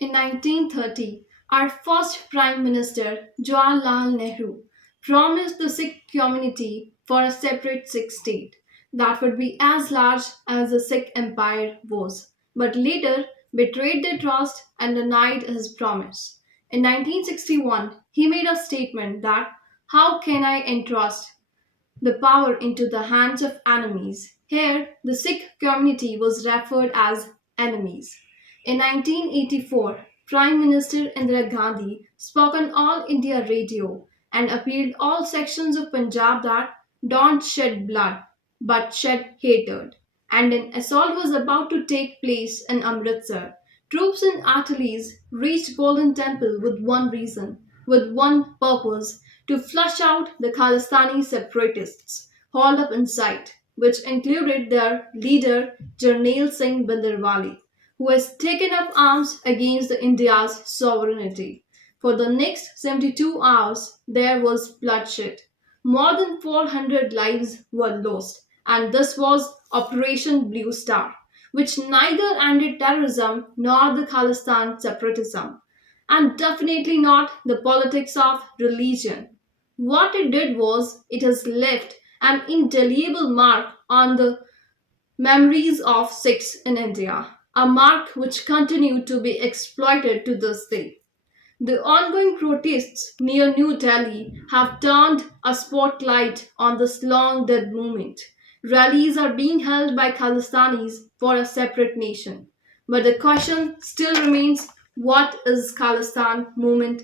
In 1930, our first Prime Minister, Jawaharlal Nehru, promised the Sikh community for a separate Sikh state that would be as large as the Sikh empire was, but later betrayed their trust and denied his promise. In 1961, he made a statement that, "How can I entrust the power into the hands of enemies?" Here, the Sikh community was referred as enemies. In 1984, Prime Minister Indira Gandhi spoke on All India Radio and appealed all sections of Punjab that don't shed blood but shed hatred. And an assault was about to take place in Amritsar. Troops and artillery reached Golden Temple with one purpose, to flush out the Khalistani separatists hauled up inside, which included their leader Jarnail Singh Bhindranwale, who has taken up arms against India's sovereignty. For the next 72 hours, there was bloodshed. More than 400 lives were lost, and this was Operation Blue Star, which neither ended terrorism nor the Khalistan separatism, and definitely not the politics of religion. What it did was it has left an indelible mark on the memories of Sikhs in India, a mark which continued to be exploited to this day. The ongoing protests near New Delhi have turned a spotlight on this long dead movement. Rallies are being held by Khalistanis for a separate nation. But the question still remains, what is Khalistan movement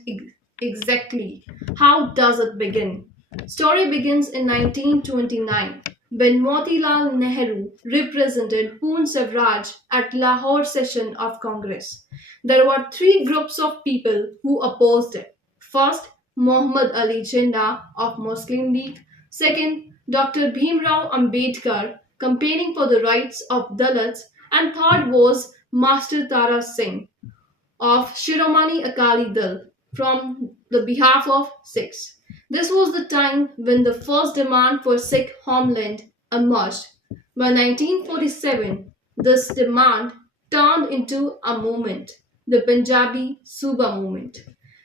exactly? How does it begin? Story begins in 1929 when Motilal Nehru represented Poon Swaraj at Lahore session of Congress. There were three groups of people who opposed it. First, Muhammad Ali Jinnah of Muslim League. Second, Dr. Bhimrao Ambedkar campaigning for the rights of Dalits. And third was Master Tara Singh of Shiromani Akali Dal from the behalf of Sikhs. This was the time when the first demand for Sikh homeland emerged. By 1947, this demand turned into a movement, the Punjabi Suba movement.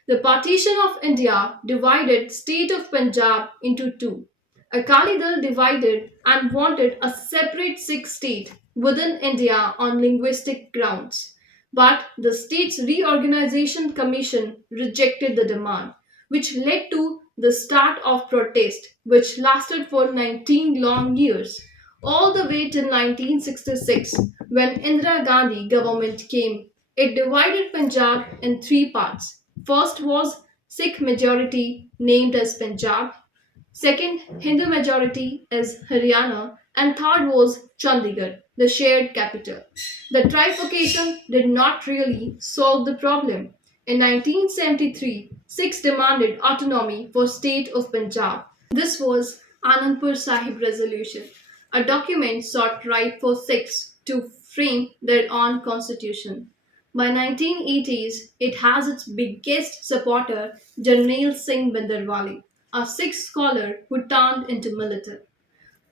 The partition of India divided state of Punjab into two. Akali Dal divided and wanted a separate Sikh state within India on linguistic grounds. But the States Reorganization Commission rejected the demand, which led to the start of protest, which lasted for 19 long years, all the way till 1966, when Indira Gandhi government came. It divided Punjab in three parts. First was Sikh majority named as Punjab, second, Hindu majority is Haryana, and third was Chandigarh, the shared capital. The trifurcation did not really solve the problem. In 1973, Sikhs demanded autonomy for state of Punjab. This was Anandpur Sahib Resolution, a document sought right for Sikhs to frame their own constitution. By 1980s, it has its biggest supporter, Jarnail Singh Bhindranwale, a Sikh scholar who turned into militant.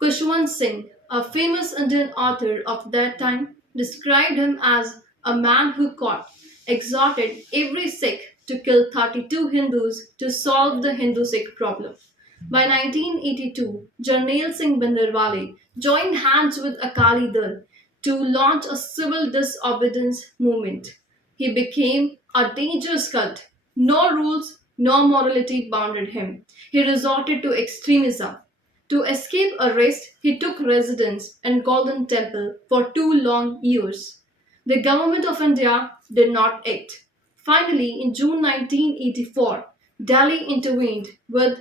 Kushwant Singh, a famous Indian author of that time, described him as a man who caught, exhorted every Sikh to kill 32 Hindus to solve the Hindu Sikh problem. By 1982, Jarnail Singh Bhindranwale joined hands with Akali Dal to launch a civil disobedience movement. He became a dangerous cult. No rules, no morality bounded him. He resorted to extremism. To escape arrest, he took residence in Golden Temple for 2 long years. The government of India did not act. Finally, in June 1984, Delhi intervened with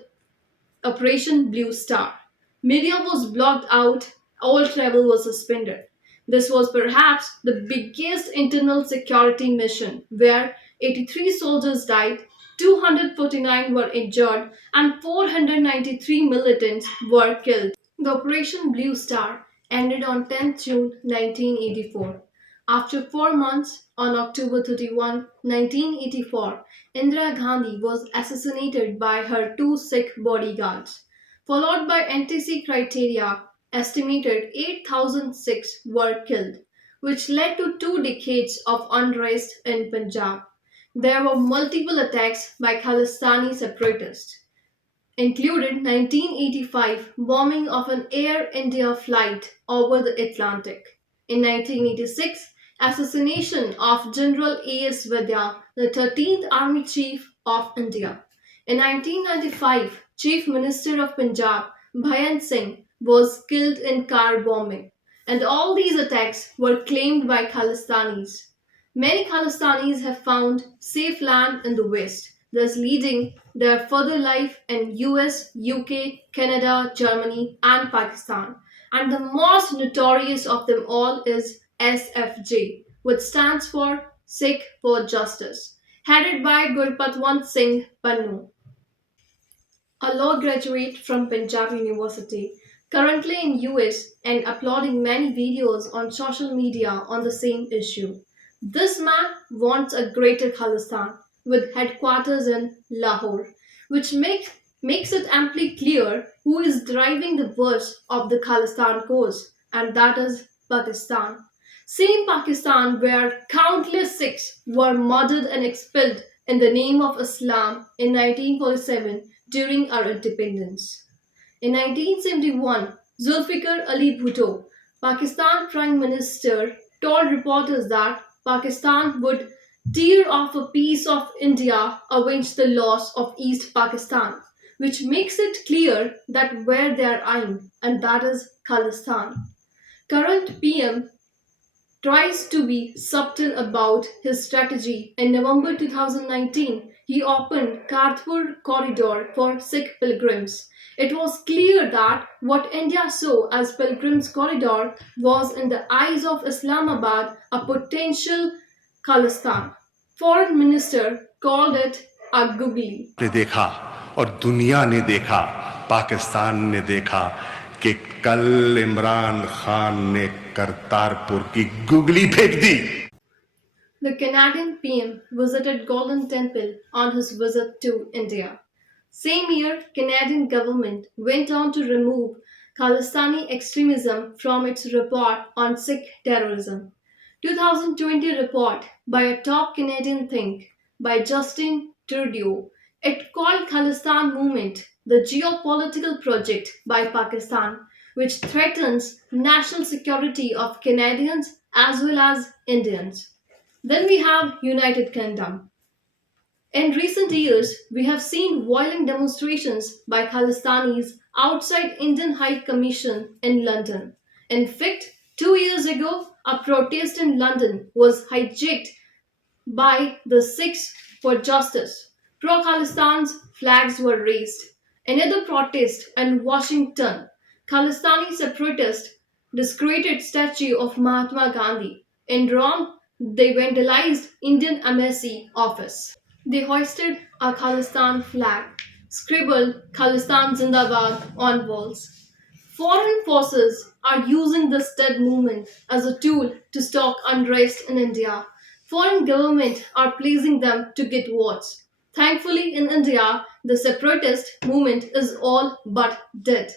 Operation Blue Star. Media was blocked out, all travel was suspended. This was perhaps the biggest internal security mission where 83 soldiers died, 249 were injured, and 493 militants were killed. The Operation Blue Star ended on 10th June 1984. After 4 months, on October 31, 1984, Indira Gandhi was assassinated by her two Sikh bodyguards. Followed by NTC criteria, estimated 8,000 Sikhs were killed. which led to 2 decades of unrest in Punjab. There were multiple attacks by Khalistani separatists, included 1985 bombing of an Air India flight over the Atlantic. In 1986, assassination of General A.S. Vidya, the 13th Army Chief of India. In 1995, Chief Minister of Punjab, Bhayan Singh, was killed in car bombing. And all these attacks were claimed by Khalistanis. Many Khalistanis have found safe land in the West, thus leading their further life in US, UK, Canada, Germany, and Pakistan. And the most notorious of them all is SFJ, which stands for Sikh for Justice, headed by Gurpatwant Singh Pannu, a law graduate from Punjab University, currently in US and uploading many videos on social media on the same issue. This man wants a greater Khalistan with headquarters in Lahore, which makes it amply clear who is driving the bus of the Khalistan cause, and that is Pakistan. Same Pakistan where countless Sikhs were murdered and expelled in the name of Islam in 1947 during our independence. In 1971, Zulfikar Ali Bhutto, Pakistan Prime Minister, told reporters that Pakistan would tear off a piece of India avenge the loss of East Pakistan, which makes it clear that where they are eyeing, and that is Khalistan. Current PM tries to be subtle about his strategy. In November 2019, he opened Kartarpur corridor for Sikh pilgrims. It was clear that what India saw as pilgrims corridor was in the eyes of Islamabad a potential Khalistan. Foreign minister called it a googly. ने देखा और दुनिया ने देखा, पाकिस्तान ने देखा कि कल इमरान खान ने करतारपुर की गुगली फेंक दी. The Canadian PM visited Golden Temple on his visit to India. Same year, Canadian government went on to remove Khalistani extremism from its report on Sikh terrorism. 2020 report by a top Canadian think by Justin Trudeau. It called Khalistan movement the geopolitical project by Pakistan, which threatens national security of Canadians as well as Indians. Then we have United Kingdom. In recent years, we have seen violent demonstrations by Khalistanis outside Indian High Commission in London. In fact, 2 years ago, a protest in London was hijacked by the Sikhs for Justice. Pro Khalistan's flags were raised. Another protest in Washington, Khalistani separatists desecrated statue of Mahatma Gandhi. In Rome, they vandalized Indian embassy office. They hoisted a Khalistan flag, scribbled Khalistan Zindabad on walls. Foreign forces are using this dead movement as a tool to stoke unrest in India. Foreign governments are pleasing them to get votes. Thankfully, in India, the separatist movement is all but dead,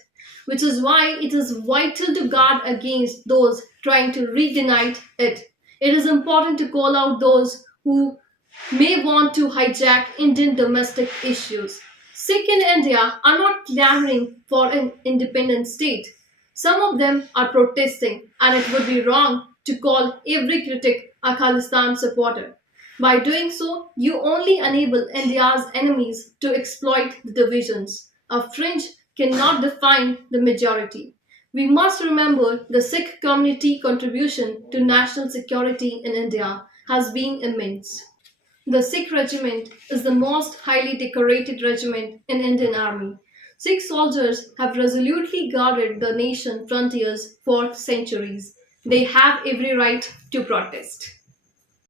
which is why it is vital to guard against those trying to reignite it. It is important to call out those who may want to hijack Indian domestic issues. Sikh in India are not clamoring for an independent state. Some of them are protesting, and it would be wrong to call every critic a Khalistan supporter. By doing so, you only enable India's enemies to exploit the divisions. A fringe cannot define the majority. We must remember the Sikh community contribution to national security in India has been immense. The Sikh regiment is the most highly decorated regiment in Indian Army. Sikh soldiers have resolutely guarded the nation frontiers for centuries. They have every right to protest.